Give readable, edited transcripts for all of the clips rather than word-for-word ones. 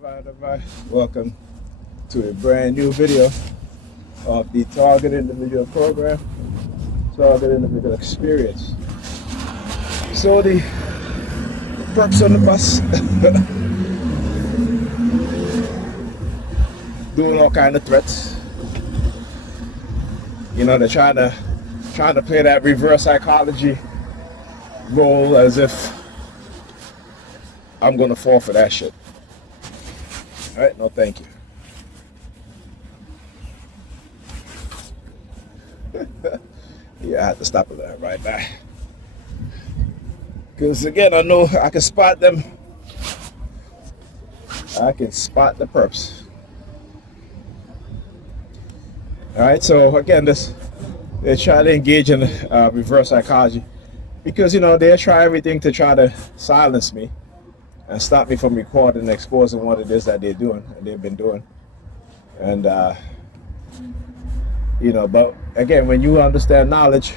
Alright. Welcome to a brand new video of the Target Individual Program, Target Individual Experience. So the perps on the bus doing all kind of threats. You know, they're trying to play that reverse psychology role as if I'm gonna fall for that shit. All right, no thank you. Yeah, I had to stop it there right back. Because again, I know I can spot them. I can spot the perps. All right, so again, they're trying to engage in reverse psychology because, you know, they try everything to try to silence me and stop me from recording and exposing what it is that they're doing and they've been doing. And you know, but again, when you understand knowledge,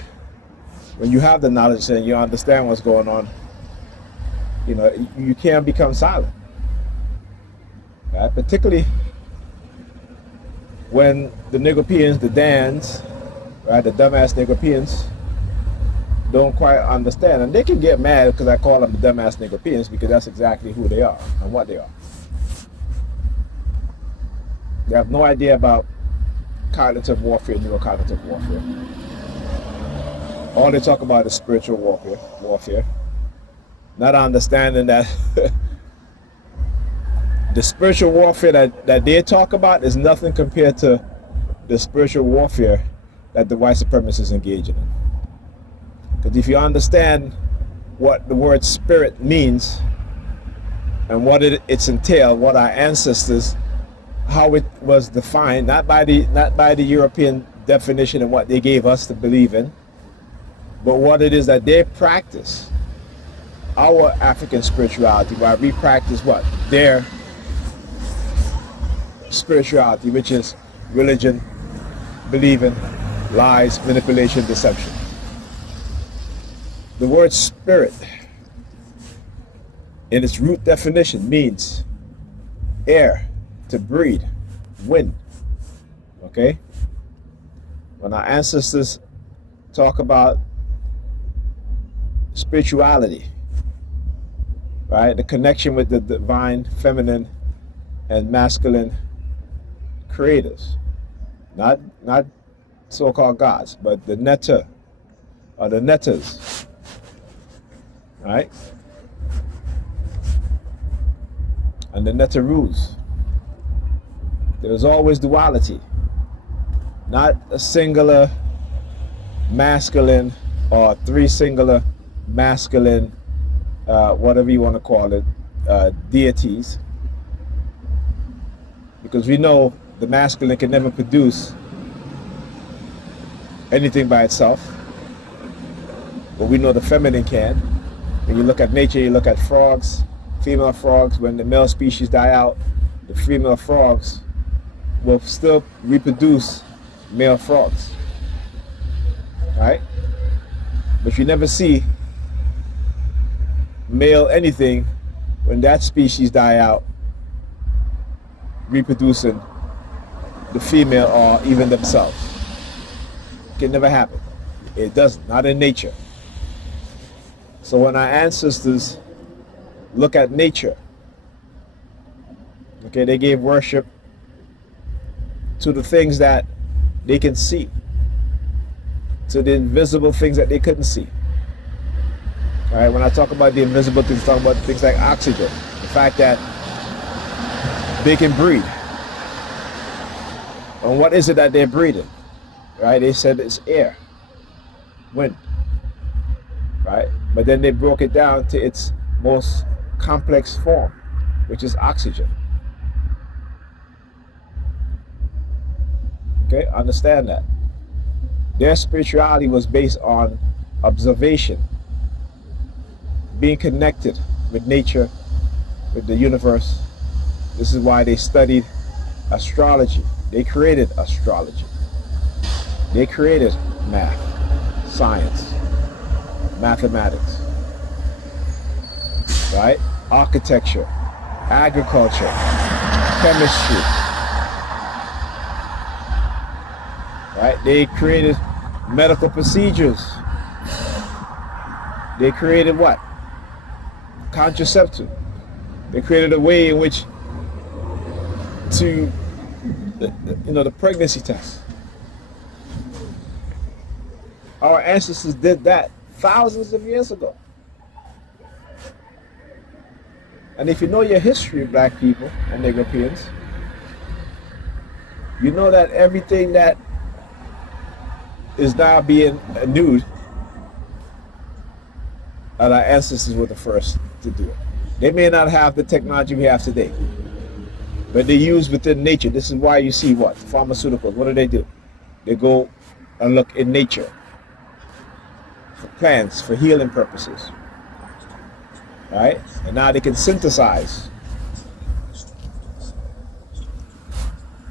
when you have the knowledge and you understand what's going on, you know, you can't become silent. Right? Particularly when the Nigerians, the Dans, right, the dumbass Nigerians, don't quite understand. And they can get mad because I call them the dumbass Nigerians because that's exactly who they are and what they are. They have no idea about cognitive warfare, neurocognitive warfare. All they talk about is spiritual warfare. Not understanding that the spiritual warfare that they talk about is nothing compared to the spiritual warfare that the white supremacists engage in. Because if you understand what the word spirit means and what it's entailed, what our ancestors, how it was defined, not by the European definition and what they gave us to believe in, but what it is that they practice, our African spirituality, while we practice what? Their spirituality, which is religion, believing, lies, manipulation, deception. The word spirit, in its root definition, means air, to breathe, wind. Okay? When our ancestors talk about spirituality, right, the connection with the divine feminine and masculine creators, not so-called gods, but the netta or the nettas, right, and the nettarus. There's always duality, not a singular masculine or three singular masculine, whatever you want to call it, deities. Because we know the masculine can never produce anything by itself, but we know the feminine can. When you look at nature, you look at frogs, female frogs, when the male species die out, the female frogs will still reproduce male frogs, right? But you never see male anything when that species die out reproducing the female or even themselves. It can never happen. It doesn't, not in nature. So when our ancestors look at nature, okay, they gave worship to the things that they can see, to the invisible things that they couldn't see. All right, when I talk about the invisible things, I talk about things like oxygen, the fact that they can breathe. And what is it that they're breathing? Right, they said it's air, wind, right? But then they broke it down to its most complex form, which is oxygen. Okay, understand that. Their spirituality was based on observation, being connected with nature, with the universe. This is why they studied astrology. They created astrology. They created math, science, mathematics, right? Architecture, agriculture, chemistry, right? They created medical procedures. They created what? Contraceptive. They created a way in which to, the pregnancy test. Our ancestors did that thousands of years ago. And if you know your history, black people and Europeans, you know that everything that is now being nude, our ancestors were the first to do it. They may not have the technology we have today, but they use within nature. This is why you see what? Pharmaceuticals, what do? They go and look in nature for plants, for healing purposes. Right? And now they can synthesize.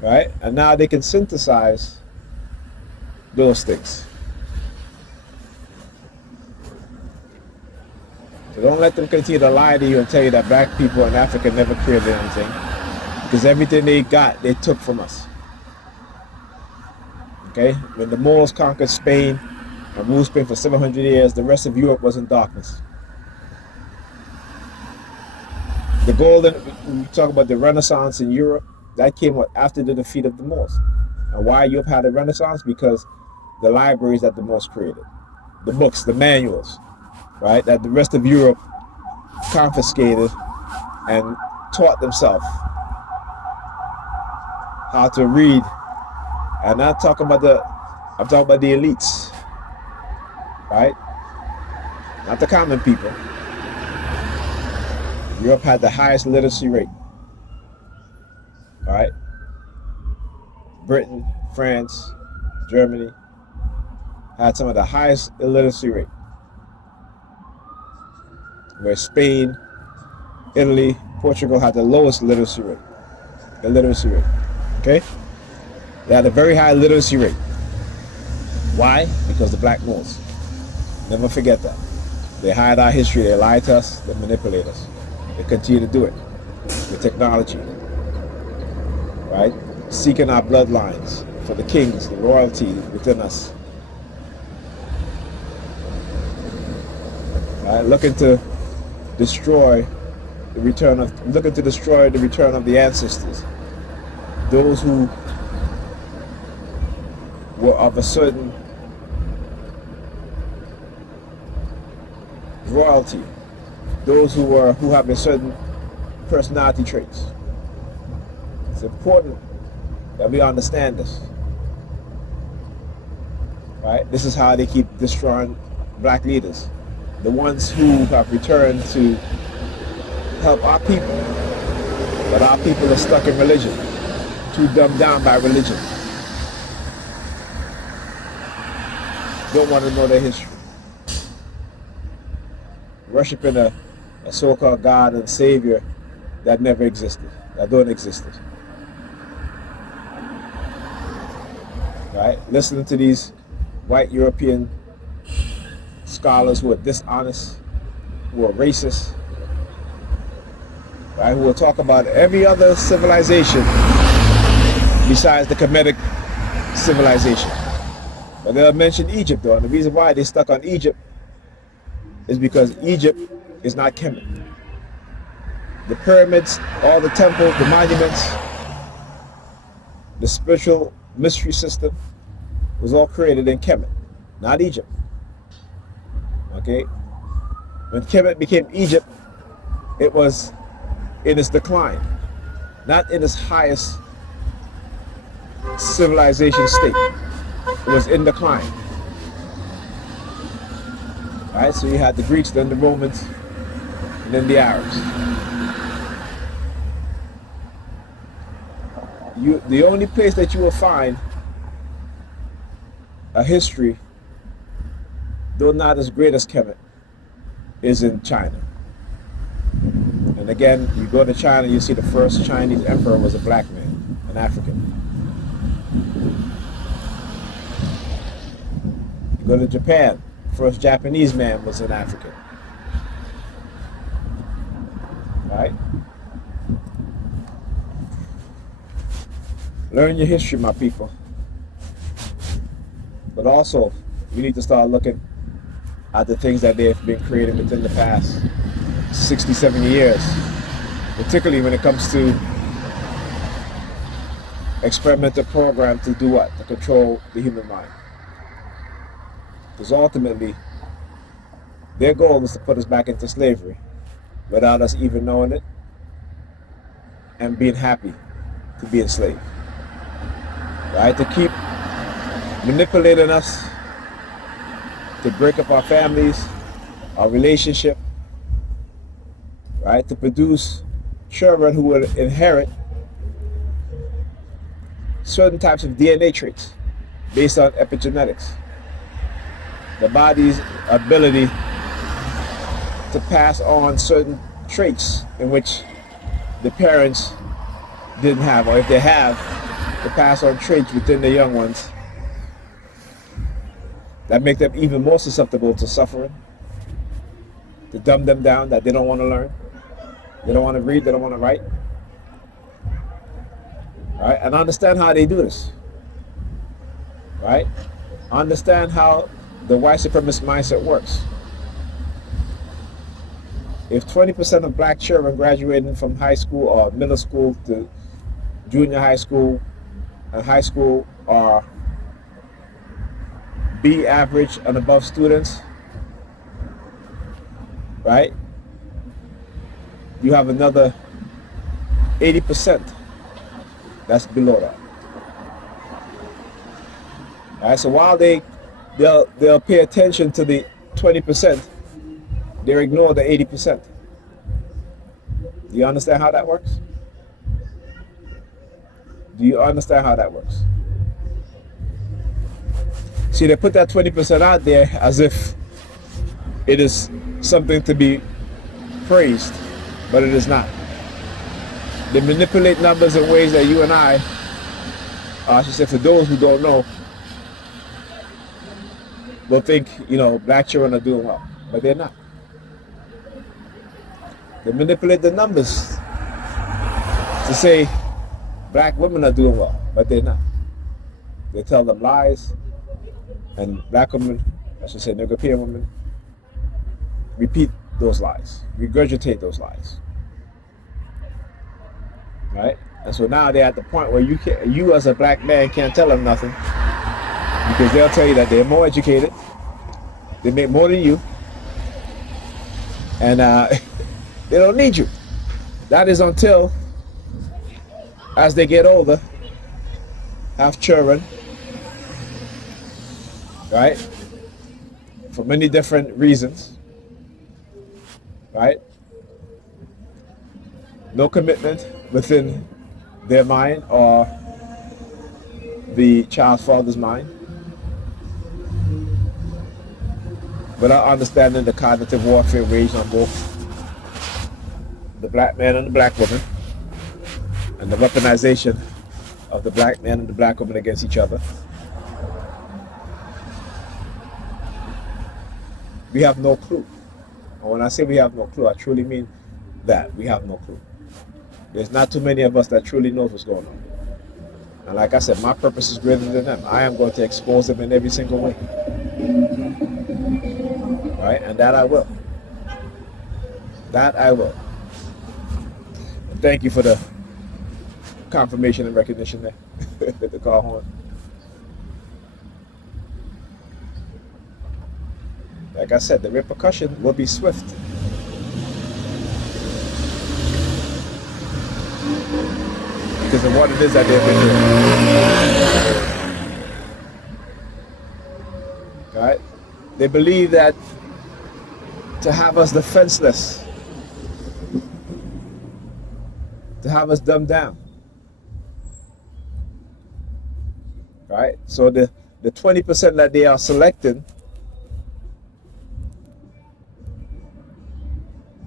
Right? And now they can synthesize those things. So don't let them continue to lie to you and tell you that black people in Africa never created anything. Because everything they got, they took from us. Okay? When the Moors conquered Spain and ruled Spain for 700 years, the rest of Europe was in darkness. The golden, we talk about the Renaissance in Europe, that came after the defeat of the Moors. And why Europe had a Renaissance? Because the libraries that the Moors created, the books, the manuals, right, that the rest of Europe confiscated and taught themselves how to read. And I'm talking about the elites, right? Not the common people. Europe had the highest literacy rate. All right? Britain, France, Germany had some of the highest illiteracy rate. Where Spain, Italy, Portugal had the lowest literacy rate. Okay? They had a very high literacy rate. Why? Because the black Moors. Never forget that. They hide our history, they lie to us, they manipulate us. They continue to do it with technology, right? Seeking our bloodlines for the kings, the royalty within us. Right? Looking to destroy the return of the ancestors. Those who were of a certain royalty, those who have a certain personality traits. It's important that we understand this. Right? This is how they keep destroying black leaders. The ones who have returned to help our people. But our people are stuck in religion, too dumbed down by religion. Don't want to know their history. Worshiping a so-called God and Savior that never existed, that don't exist. Right? Listening to these white European scholars who are dishonest, who are racist, right? Who will talk about every other civilization besides the Kemetic civilization. But they'll mention Egypt though, and the reason why they stuck on Egypt is because Egypt is not Kemet. The pyramids, all the temples, the monuments, the spiritual mystery system was all created in Kemet, not Egypt. Okay? When Kemet became Egypt, it was in its decline, not in its highest civilization state. It was in decline. Right? So you had the Greeks, then the Romans, and then the Arabs. The only place that you will find a history, though not as great as Kemet, is in China. And again, you go to China, you see the first Chinese emperor was a black man, an African. You go to Japan, the first Japanese man was an African. Right? Learn your history, my people. But also, we need to start looking at the things that they've been creating within the past 60, 70 years, particularly when it comes to experimental program to do what? To control the human mind. Because ultimately, their goal is to put us back into slavery without us even knowing it and being happy to be enslaved. Right? To keep manipulating us, to break up our families, our relationship, right? To produce children who will inherit certain types of DNA traits based on epigenetics. The body's ability to pass on certain traits in which the parents didn't have, or if they have, to pass on traits within the young ones that make them even more susceptible to suffering, to dumb them down, that they don't want to learn, they don't want to read, they don't want to write. Right? And understand how they do this. Right? Understand how the white supremacist mindset works. If 20% of black children graduating from high school or middle school to junior high school and high school are B average and above students, right? You have another 80% that's below that. All right, so while they'll pay attention to the 20%, they ignore the 80%. Do you understand how that works? Do you understand how that works? See, they put that 20% out there as if it is something to be praised, but it is not. They manipulate numbers in ways that you and I should say, for those who don't know, will think, black children are doing well, but they're not. They manipulate the numbers to say black women are doing well, but they're not. They tell them lies, and black women, I should say European women, repeat those lies, regurgitate those lies. Right? And so now they're at the point where you as a black man can't tell them nothing, because they'll tell you that they're more educated, they make more than you, and they don't need you. That is until, as they get older, have children, right? For many different reasons, right? No commitment within their mind or the child's father's mind, without understanding the cognitive warfare waged on both the black man and the black woman, and the weaponization of the black man and the black woman against each other. We have no clue. And when I say we have no clue, I truly mean that we have no clue. There's not too many of us that truly knows what's going on. And like I said, my purpose is greater than them. I am going to expose them in every single way. Right? And that I will. That I will. And thank you for the confirmation and recognition there. The call horn. Like I said, the repercussion will be swift. Because of what it is that they've been doing. Right? They believe that to have us defenseless, to have us dumbed down. Right? So the 20% that they are selecting,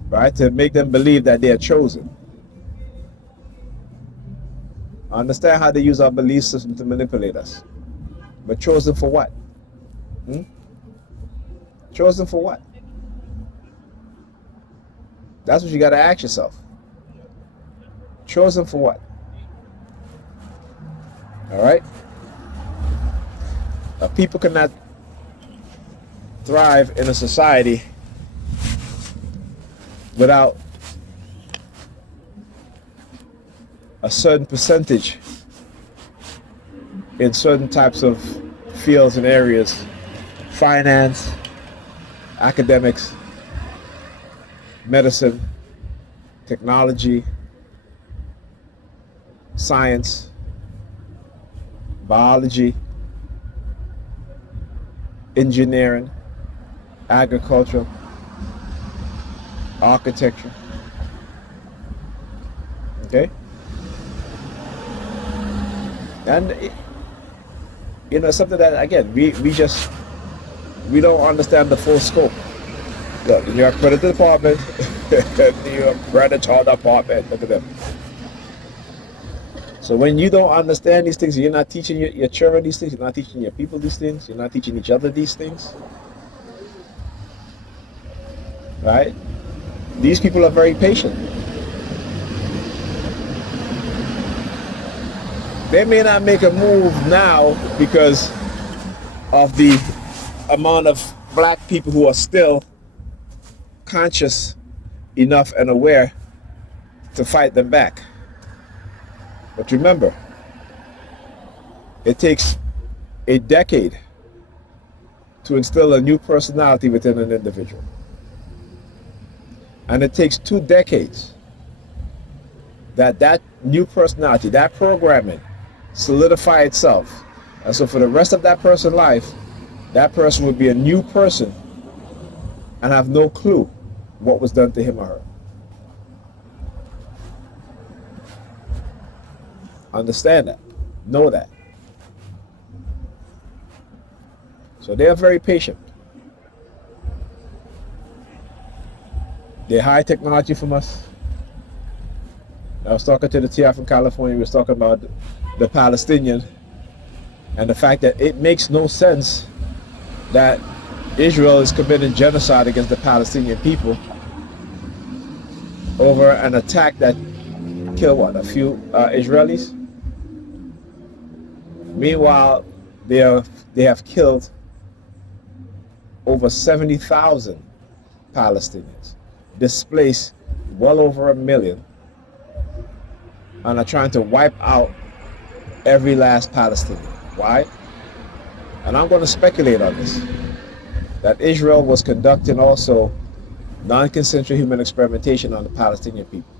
right, to make them believe that they are chosen. I understand how they use our belief system to manipulate us. But chosen for what? Chosen for what? That's what you got to ask yourself. Chosen for what? All right? People cannot thrive in a society without a certain percentage in certain types of fields and areas: finance, academics, medicine, technology, science, biology, engineering, agriculture, architecture. Okay? And something that, again, we don't understand the full scope. Look, the New York Predators Department, the New York Predators Department, look at them. So when you don't understand these things, you're not teaching your children these things, you're not teaching your people these things, you're not teaching each other these things, right? These people are very patient. They may not make a move now because of the amount of black people who are still conscious enough and aware to fight them back. But remember, it takes a decade to instill a new personality within an individual. And it takes 2 decades that new personality, that programming, solidify itself. And so for the rest of that person's life, that person would be a new person and have no clue what was done to him or her. Understand that. Know that. So they are very patient. They're high technology from us. I was talking to the TI from California. We was talking about the Palestinian and the fact that it makes no sense that Israel is committing genocide against the Palestinian people over an attack that killed a few Israelis. Meanwhile, they have killed over 70,000 Palestinians, displaced well over 1 million, and are trying to wipe out every last Palestinian. Why? And I'm going to speculate on this, that Israel was conducting also non-consensual human experimentation on the Palestinian people.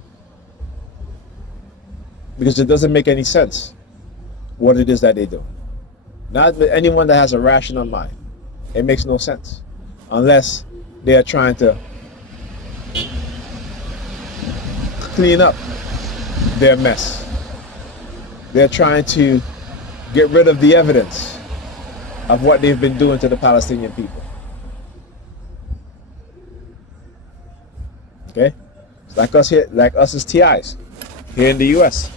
Because it doesn't make any sense what it is that they do. Not with anyone that has a rational mind. It makes no sense. Unless they are trying to clean up their mess. They're trying to get rid of the evidence of what they've been doing to the Palestinian people. Okay? It's like us here, like us as TIs here in the US.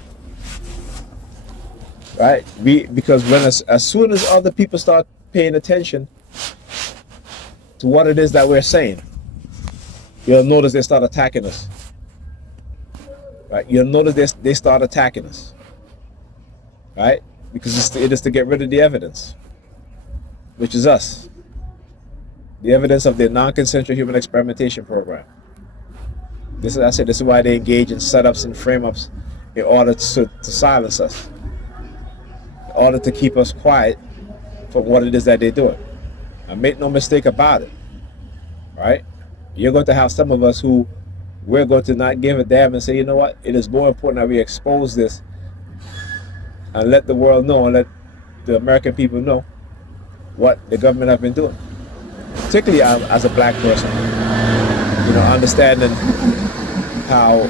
Right? Because when as soon as other people start paying attention to what it is that we're saying, you'll notice they start attacking us. Right? You'll notice they start attacking us. Right? Because it is to get rid of the evidence, which is us. The evidence of their non-consensual human experimentation program. This is why they engage in setups and frame-ups in order to silence us, in order to keep us quiet for what it is that they're doing. And make no mistake about it, right? You're going to have some of us who we're going to not give a damn and say, you know what? It is more important that we expose this and let the world know and let the American people know what the government have been doing. Particularly as a black person, understanding how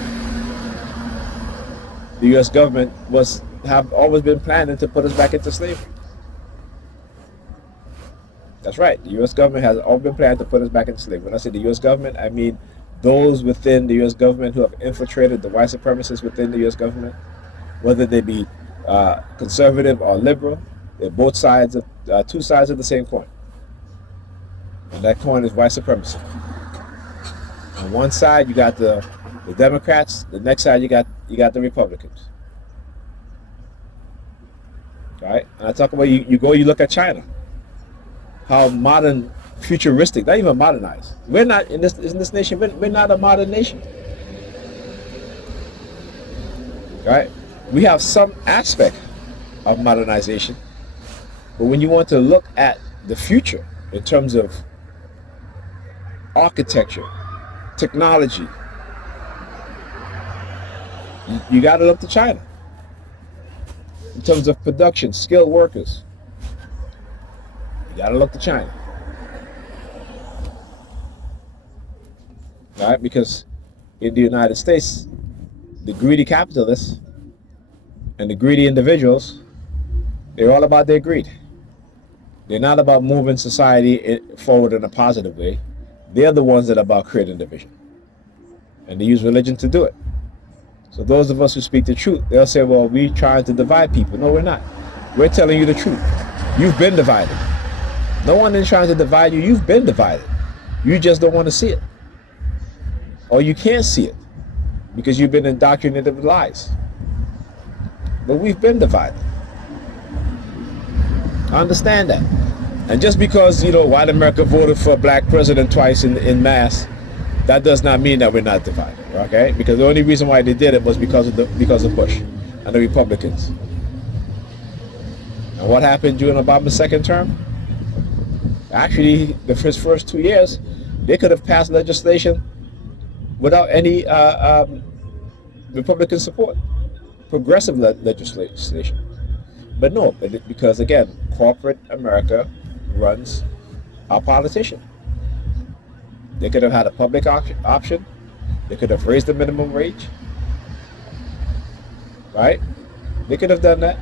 the U.S. government have always been planning to put us back into slavery. That's right. The U.S. government has always been planning to put us back into slavery. When I say the U.S. government, I mean those within the U.S. government who have infiltrated the white supremacists within the U.S. government, whether they be conservative or liberal. They're both sides of two sides of the same coin. And that coin is white supremacy. On one side you got the Democrats, the next side you got the Republicans. right? And I talk about you look at China, how modern, futuristic, not even modernized. We're not in this nation. We're not a modern nation, right? We have some aspect of modernization, but when you want to look at the future in terms of architecture, technology, you got to look to China. In terms of production, skilled workers, you got to look to China. All right, because in the United States, the greedy capitalists and the greedy individuals, they're all about their greed. They're not about moving society forward in a positive way. They're the ones that are about creating division. And they use religion to do it. So those of us who speak the truth, they'll say, well, we're trying to divide people. No, we're not. We're telling you the truth. You've been divided. No one is trying to divide you. You've been divided. You just don't want to see it. Or you can't see it because you've been indoctrinated with lies. But we've been divided. I understand that. And just because, white America voted for a black president twice in mass, that does not mean that we're not divided, okay? Because the only reason why they did it was because of Bush and the Republicans. And what happened during Obama's second term? Actually, his first 2 years, they could have passed legislation without any Republican support, progressive legislation. But no, because again, corporate America runs our politician. They could have had a public option. They could have raised the minimum wage. Right? They could have done that.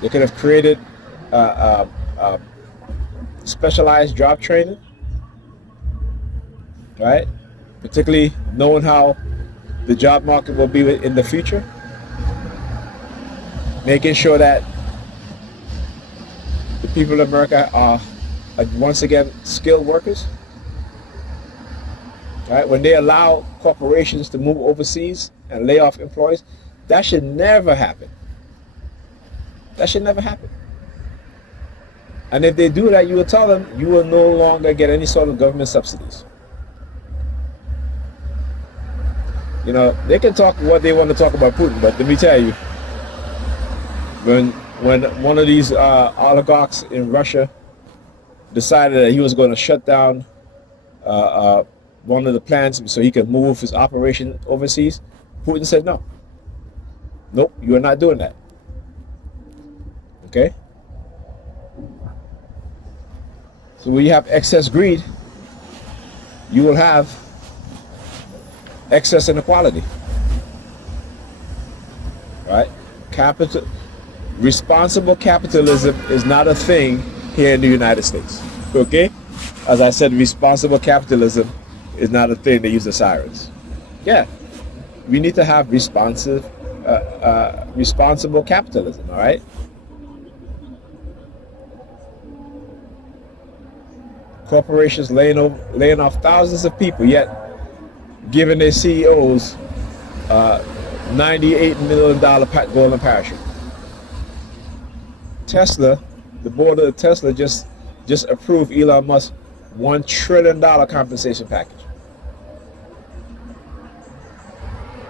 They could have created specialized job training. Right? Particularly knowing how the job market will be in the future. Making sure that the people of America are once again skilled workers. Right? When they allow corporations to move overseas and lay off employees, that should never happen. That should never happen. And if they do that, you will tell them you will no longer get any sort of government subsidies. They can talk what they want to talk about Putin, but let me tell you, when one of these oligarchs in Russia decided that he was going to shut down one of the plants so he could move his operation overseas, Putin said no. Nope, you are not doing that. Okay? So when you have excess greed, you will have excess inequality. Right? Responsible capitalism is not a thing here in the United States. Okay? As I said, responsible capitalism is not a thing. They use the sirens. Yeah. We need to have responsible capitalism, all right? Corporations laying off thousands of people, yet giving their CEOs $98 million golden parachute. Tesla, the board of Tesla just approved Elon Musk's $1 trillion compensation package.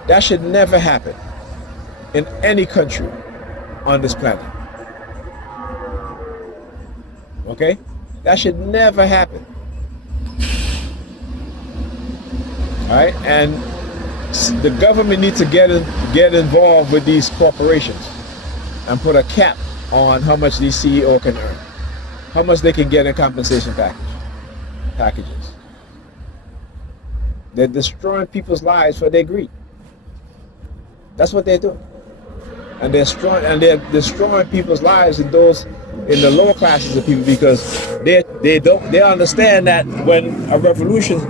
That should never happen in any country on this planet. Okay? That should never happen. All right? And the government needs to get involved with these corporations and put a cap on how much these CEOs can earn, how much they can get in compensation packages. They're destroying people's lives for their greed. That's what they're doing, and they're destroying people's lives in the lower classes of people, because they understand that when a revolution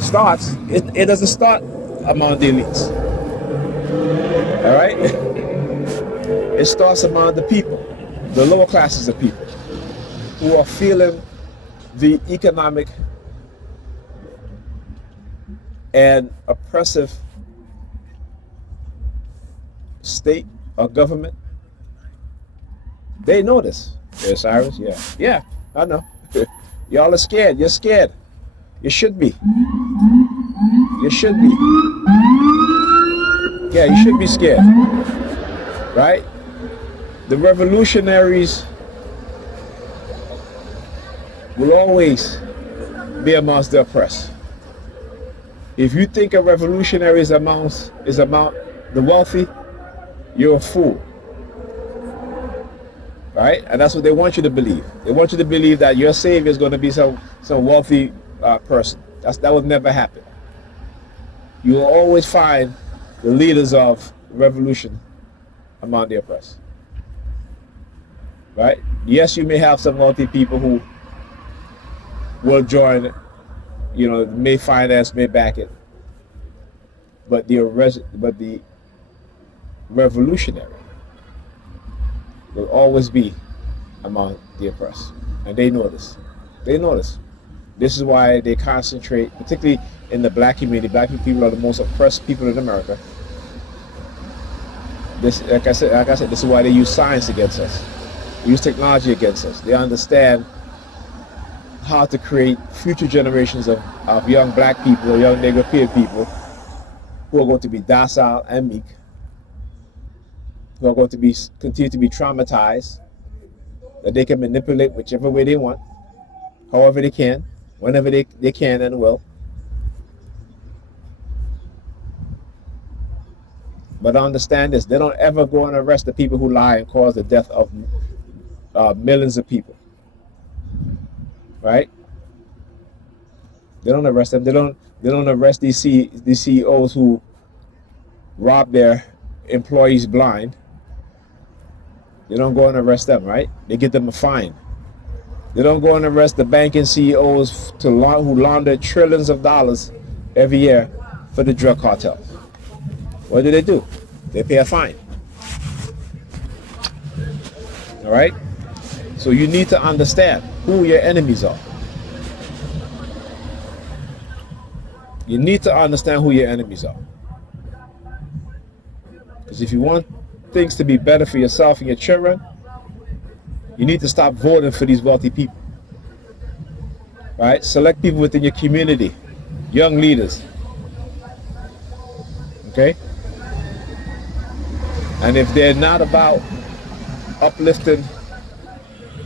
starts, it doesn't start among the elites. All right, it starts among the people, the lower classes of people, who are feeling the economic and oppressive state or government They know this. Yeah, Cyrus, yeah. Yeah, I know. Y'all are scared. You're scared. You should be. You should be. Yeah, you should be scared. Right? The revolutionaries will always be amongst the oppressed. If you think a revolutionary is among the wealthy, you're a fool. Right? And that's what they want you to believe. They want you to believe that your savior is going to be some wealthy person. That would never happen. You will always find the leaders of revolution among the oppressed. Right? Yes, you may have some wealthy people who will join, may finance, may back it. But the revolutionary will always be among the oppressed. And they know this. They know this. This is why they concentrate, particularly in the black community. Black people are the most oppressed people in America. This, like I said, this is why they use science against us. They use technology against us. They understand how to create future generations of young black people or young Negro people who are going to be docile and meek, who are going to continue to be traumatized, that they can manipulate whichever way they want, however they can, whenever they can and will. But understand this, they don't ever go and arrest the people who lie and cause the death of millions of people. Right? They don't arrest them. They don't arrest these CEOs who rob their employees blind. They don't go and arrest them, right? They get them a fine. They don't go and arrest the banking CEOs who launder trillions of dollars every year for the drug cartel. What do? They pay a fine. All right? So you need to understand who your enemies are. You need to understand who your enemies are. Because if you want things to be better for yourself and your children, you need to stop voting for these wealthy people. Right? Select people within your community, young leaders. Okay? And if they're not about uplifting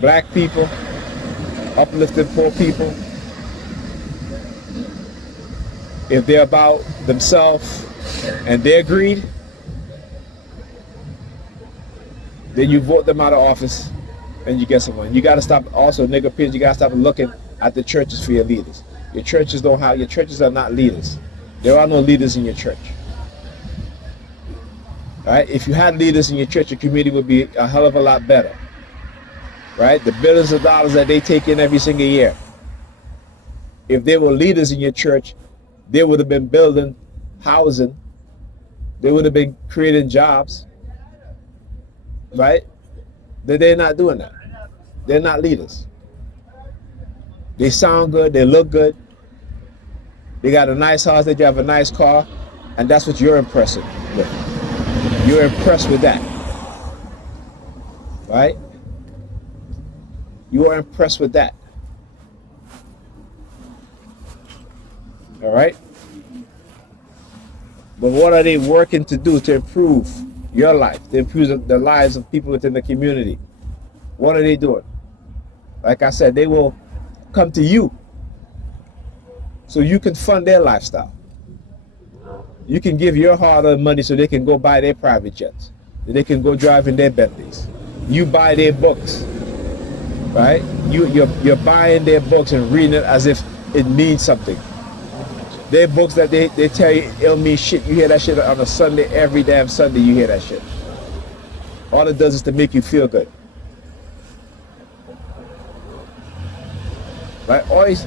black people, uplifting poor people, if they're about themselves and their greed, then you vote them out of office and you get someone. You got to stop, also, nigger peers, you got to stop looking at the churches for your leaders. Your churches are not leaders. There are no leaders in your church. All right? If you had leaders in your church, your community would be a hell of a lot better. Right? The billions of dollars that they take in every single year. If they were leaders in your church, they would have been building housing. They would have been creating jobs. Right? But they're not doing that. They're not leaders. They sound good. They look good. They got a nice house. They drive a nice car. And that's what you're impressed with. You're impressed with that. Right? You are impressed with that. All right? But what are they working to do to improve your life, to improve the lives of people within the community? What are they doing? Like I said, they will come to you so you can fund their lifestyle. You can give your hard-earned money so they can go buy their private jets, so they can go drive in their Bentleys. You buy their books, right? You're buying their books and reading it as if it means something. Their books that they tell you it'll mean shit. You hear that shit on a Sunday, every damn Sunday you hear that shit. All it does is to make you feel good. Right? Always,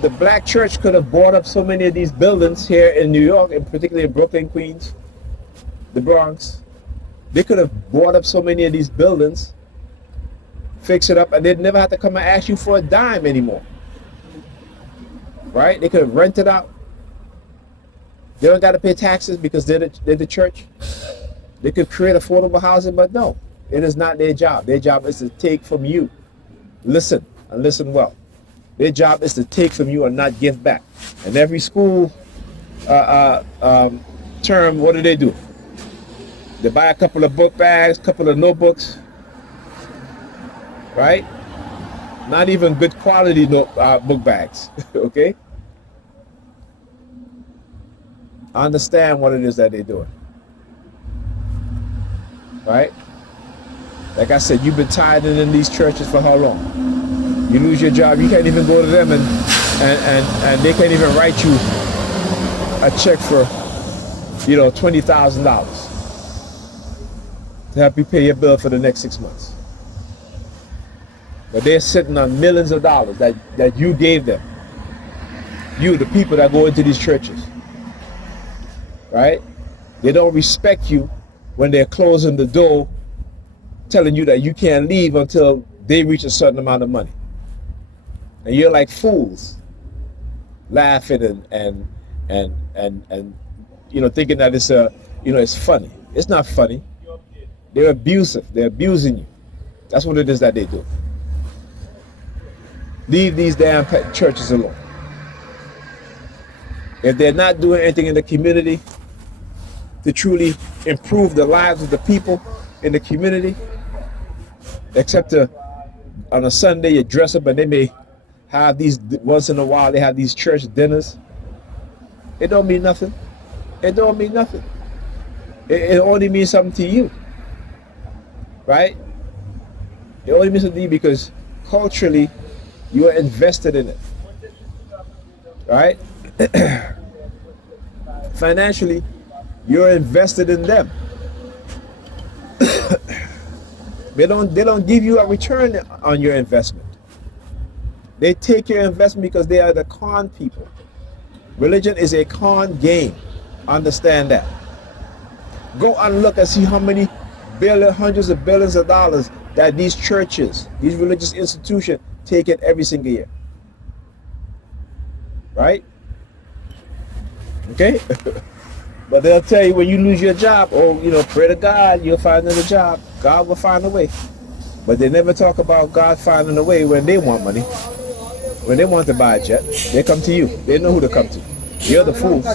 the black church could have bought up so many of these buildings here in New York, and particularly in Brooklyn, Queens, the Bronx. They could have bought up so many of these buildings, fix it up, and they'd never have to come and ask you for a dime anymore. Right? They could have rented out. They don't got to pay taxes because they're the church. They could create affordable housing, but no. It is not their job. Their job is to take from you. Listen, and listen well. Their job is to take from you and not give back. And every school term, what do? They buy a couple of book bags, couple of notebooks, right? Not even good quality book bags, okay? Understand what it is that they're doing, right? Like I said, you've been tithing in these churches for how long? You lose your job, you can't even go to them and they can't even write you a check for, $20,000 to help you pay your bill for the next 6 months. But they're sitting on millions of dollars that you gave them. You, the people that go into these churches, right? They don't respect you when they're closing the door, telling you that you can't leave until they reach a certain amount of money. And you're like fools, laughing and thinking that it's funny. It's not funny. They're abusive. They're abusing you. That's what it is that they do. Leave these damn churches alone. If they're not doing anything in the community to truly improve the lives of the people in the community, except on a Sunday you dress up and they may have these, once in a while they have these church dinners. It don't mean nothing. It don't mean nothing. It only means something to you, right? It only means something to you because culturally you are invested in it, right? Financially, you're invested in them. They don't give you a return on your investment. They take your investment because they are the con people. Religion is a con game. Understand that. Go and look and see how many hundreds of billions of dollars that these churches, these religious institutions take it every single year. Right? Okay? But they'll tell you when you lose your job, pray to God, you'll find another job. God will find a way. But they never talk about God finding a way when they want money. When they want to buy a jet, they come to you. They know who to come to. You're the fools.